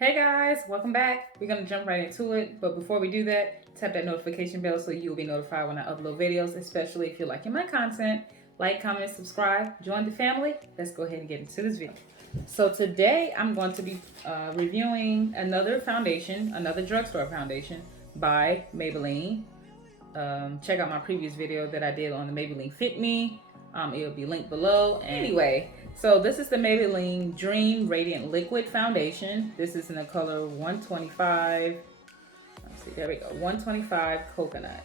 Hey guys, welcome back. We're gonna jump right into it, but before we do that, tap that notification bell so you'll be notified when I upload videos, especially if you're liking my content. Like, comment, subscribe, join the family. Let's go ahead and get into this video. So today I'm going to be reviewing another foundation, another drugstore foundation by Maybelline. Check out my previous video that I did on the Maybelline Fit Me. It'll be linked below. Anyway, so this is the Maybelline Dream Radiant Liquid Foundation. This is in the color 125. Let's see, there we go, 125 Coconut.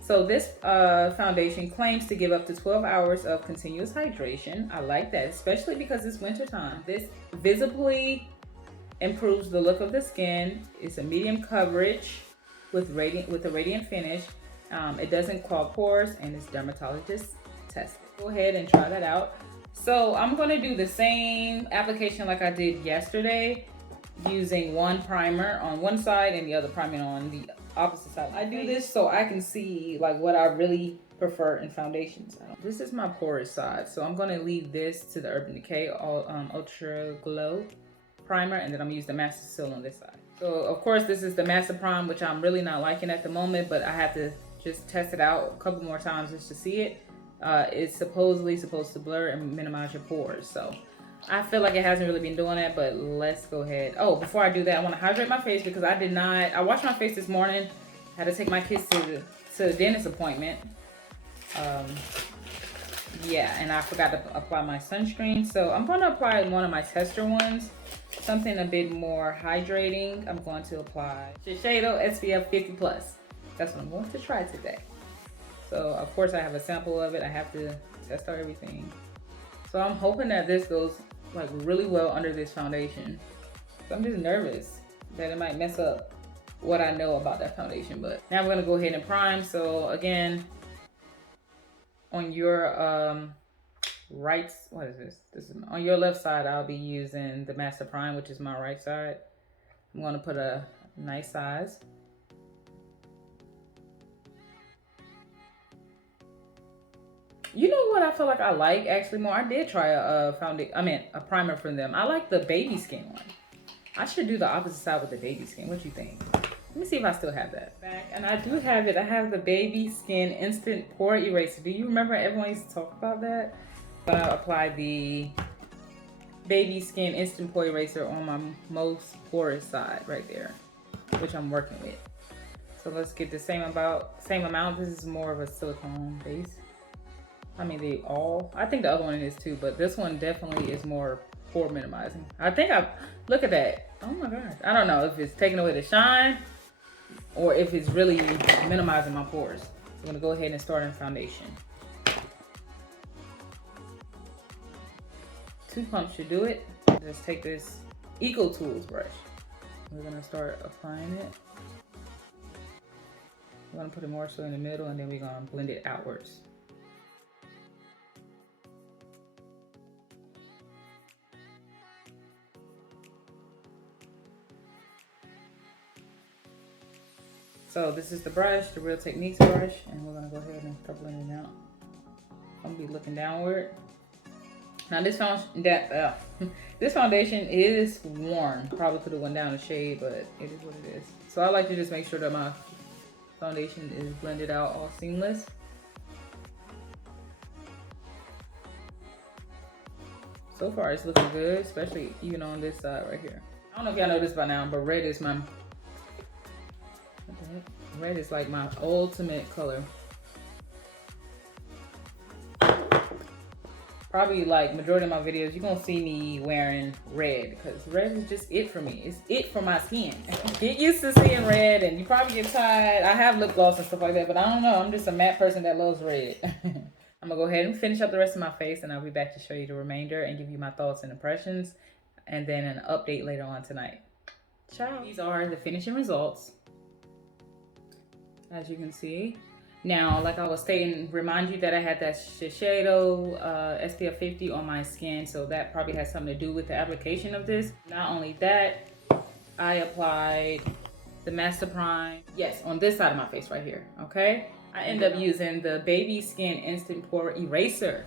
So this foundation claims to give up to 12 hours of continuous hydration. I like that, especially because it's winter time. This visibly improves the look of the skin. It's a medium coverage with a radiant finish. It doesn't clog pores and it's dermatologist tested. Go ahead and try that out. So I'm going to do the same application like I did yesterday, using one primer on one side and the other primer on the opposite side. I do this so I can see like what I really prefer in foundations. This is my porous side, so I'm going to leave this to the Urban Decay Ultra Glow primer, and then I'm going to use the Master Seal on this side. So of course this is the Master Prime, which I'm really not liking at the moment, but I have to just test it out a couple more times just to see it. It's supposedly supposed to blur and minimize your pores, so I feel like it hasn't really been doing that, but let's go ahead. Oh, before I do that, I want to hydrate my face because I washed my face this morning. Had to take my kids to the dentist appointment. Yeah, and I forgot to apply my sunscreen, so I'm going to apply one of my tester ones, something a bit more hydrating. I'm going to apply Shiseido SPF 50 Plus. That's what I'm going to try today. So of course I have a sample of it. I have to test out everything. So I'm hoping that this goes like really well under this foundation. So I'm just nervous that it might mess up what I know about that foundation. But now we're gonna go ahead and prime. So again, on your right, what is this? This is on your left side. I'll be using the Master Prime, which is my right side. I'm gonna put a nice size. You know what I feel like I like actually more? I did try a primer from them. I like the baby skin one. I should do the opposite side with the baby skin. What you think? Let me see if I still have that. Back, and I do have it. I have the baby skin instant pore eraser. Do you remember everyone used to talk about that? But I applied the baby skin instant pore eraser on my most porous side right there, which I'm working with. So let's get the same amount. This is more of a silicone base. I mean, I think the other one is too, but this one definitely is more pore minimizing. Look at that. Oh my gosh. I don't know if it's taking away the shine or if it's really minimizing my pores. I'm gonna go ahead and start on foundation. 2 pumps should do it. Just take this Eco Tools brush. We're gonna start applying it. We're gonna put it more so in the middle, and then we're gonna blend it outwards. So this is the brush, the Real Techniques brush, and we're gonna go ahead and start blending it out. I'm gonna be looking downward. Now this foundation is worn. Probably could have went down a shade, but it is what it is. So I like to just make sure that my foundation is blended out all seamless. So far it's looking good, especially even on this side right here. I don't know if y'all know this by now, but red is like my ultimate color. Probably like majority of my videos, you're gonna see me wearing red because red is just it for me. It's it for my skin. Get used to seeing red and you probably get tired. I have lip gloss and stuff like that, but I don't know. I'm just a matte person that loves red. I'm gonna go ahead and finish up the rest of my face and I'll be back to show you the remainder and give you my thoughts and impressions and then an update later on tonight. Ciao. These are the finishing results. As you can see. Now, like I was stating, remind you that I had that Shiseido SPF 50 on my skin, so that probably has something to do with the application of this. Not only that, I applied the Master Prime, yes, on this side of my face right here, okay? I end up using the Baby Skin Instant Pore Eraser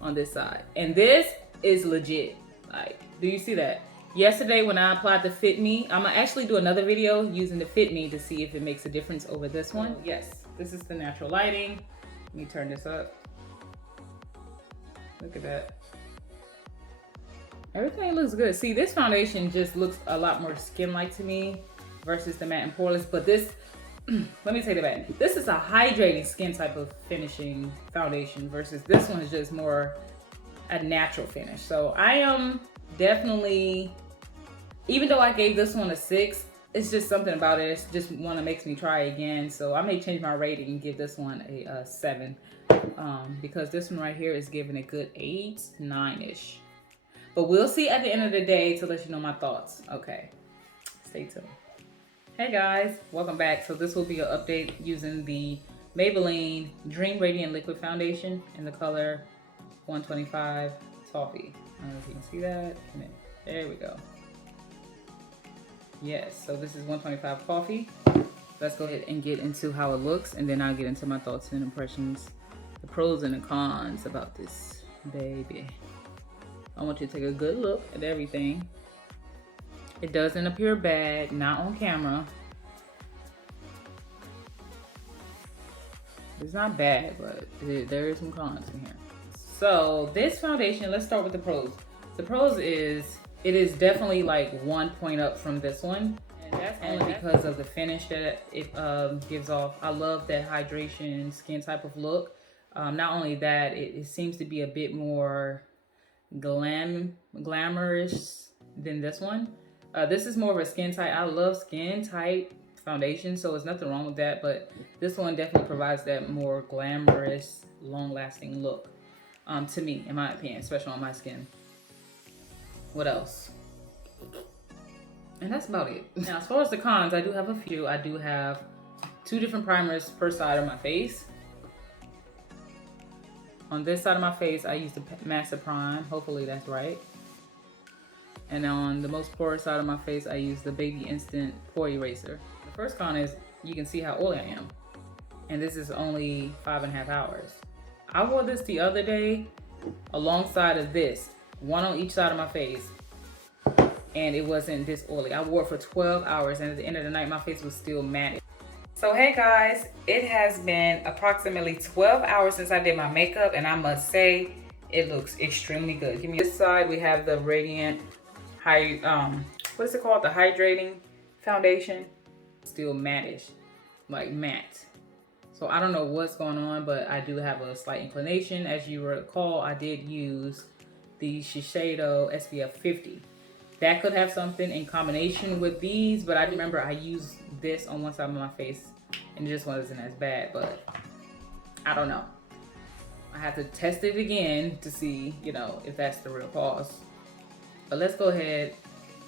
on this side. And this is legit. Like, do you see that? Yesterday when I applied the Fit Me, I'm gonna actually do another video using the Fit Me to see if it makes a difference over this one. Yes, this is the natural lighting. Let me turn this up. Look at that. Everything looks good. See, this foundation just looks a lot more skin-like to me versus the matte and poreless, but this, let me take it back. This is a hydrating skin type of finishing foundation versus this one is just more a natural finish. So I am definitely, even though I gave this one a 6, it's just something about it. It's just one that makes me try again. So I may change my rating and give this one a 7 because this one right here is giving a good 8, 9-ish. But we'll see at the end of the day to let you know my thoughts. Okay, stay tuned. Hey guys, welcome back. So this will be an update using the Maybelline Dream Radiant Liquid Foundation in the color 125 Toffee. I don't know if you can see that. There we go. Yes, so this is 125 Coffee. Let's go ahead and get into how it looks, and then I'll get into my thoughts and impressions, the pros and the cons about this baby. I want you to take a good look at everything. It doesn't appear bad, not on camera. It's not bad, but there is some cons in here. So this foundation, let's start with the pros. The pros is, it is definitely like 1 point up from this one. And that's only because of the finish that it gives off. I love that hydration skin type of look. Not only that, it seems to be a bit more glamorous than this one. This is more of a skin tight. I love skin tight foundation, so there's nothing wrong with that, but this one definitely provides that more glamorous, long-lasting look to me, in my opinion, especially on my skin. What else? And that's about it. Now, as far as the cons, I do have a few. I do have 2 different primers per side of my face. On this side of my face, I use the Massive Prime. Hopefully that's right. And on the most porous side of my face, I use the Baby Instant Pore Eraser. The first con is you can see how oily I am. And this is only 5.5 hours. I wore this the other day alongside of this, one on each side of my face. And it wasn't this oily. I wore it for 12 hours, and at the end of the night, my face was still matte. So hey guys, it has been approximately 12 hours since I did my makeup, and I must say it looks extremely good. Give me this side. We have the Radiant what is it called? The hydrating foundation. Still matte-ish, like matte. So I don't know what's going on, but I do have a slight inclination. As you recall, I did use the Shiseido SPF 50. That could have something in combination with these, but I remember I used this on one side of my face and it just wasn't as bad, but I don't know. I have to test it again to see, you know, if that's the real cause. But let's go ahead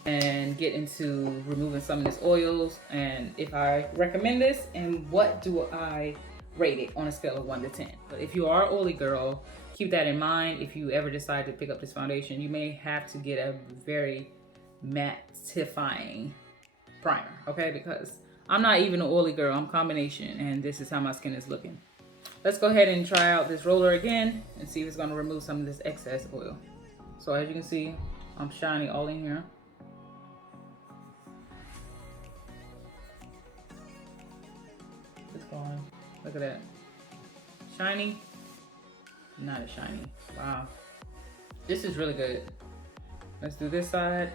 and get into removing some of these oils and if I recommend this and what do I rate it on a scale of 1 to 10. But if you are an oily girl, keep that in mind. If you ever decide to pick up this foundation, you may have to get a very mattifying primer, okay? Because I'm not even an oily girl, I'm combination, and this is how my skin is looking. Let's go ahead and try out this roller again and see if it's gonna remove some of this excess oil. So as you can see, I'm shiny all in here. It's going, look at that. Shiny, not as shiny. Wow, this is really good. Let's do this side.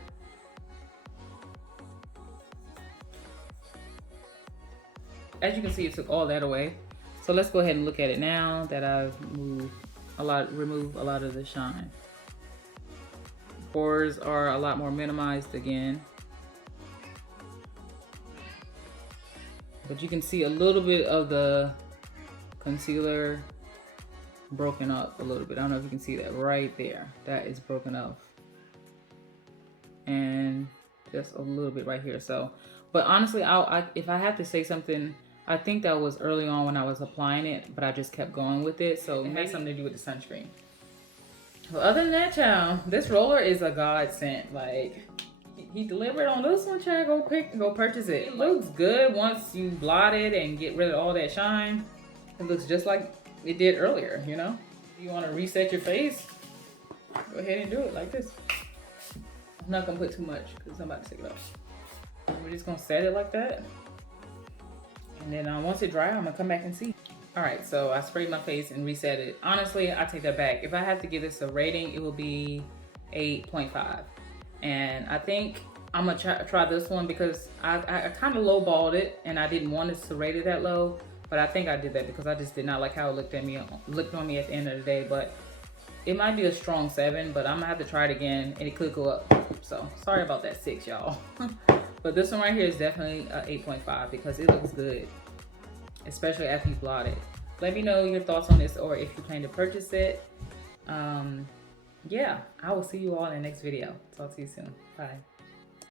As you can see, it took all that away. So let's go ahead and look at it now that I've removed a lot of the shine. Pores are a lot more minimized again. But you can see a little bit of the concealer broken up a little bit. I don't know if you can see that right there. That is broken up. And just a little bit right here. So, but honestly, if I have to say something, I think that was early on when I was applying it, but I just kept going with it. So it has something to do with the sunscreen. Well, other than that, child, this roller is a godsend. Like, he delivered on this one, child. Go purchase it. It looks good once you blot it and get rid of all that shine. It looks just like it did earlier, you know? If you want to reset your face, go ahead and do it like this. I'm not gonna put too much because I'm about to take it off. We're just gonna set it like that. And then once it dry, I'm gonna come back and see. All right, so I sprayed my face and reset it. Honestly, I take that back. If I had to give this a rating, it would be 8.5. And I think I'm gonna try this one because I kind of lowballed it and I didn't want to rate it that low. But I think I did that because I just did not like how it looked on me at the end of the day. But it might be a strong 7, but I'm gonna have to try it again and it could go up. So sorry about that 6, y'all. But this one right here is definitely a 8.5 because it looks good, especially after you blot it. Let me know your thoughts on this or if you plan to purchase it. Yeah, I will see you all in the next video. Talk to you soon. Bye.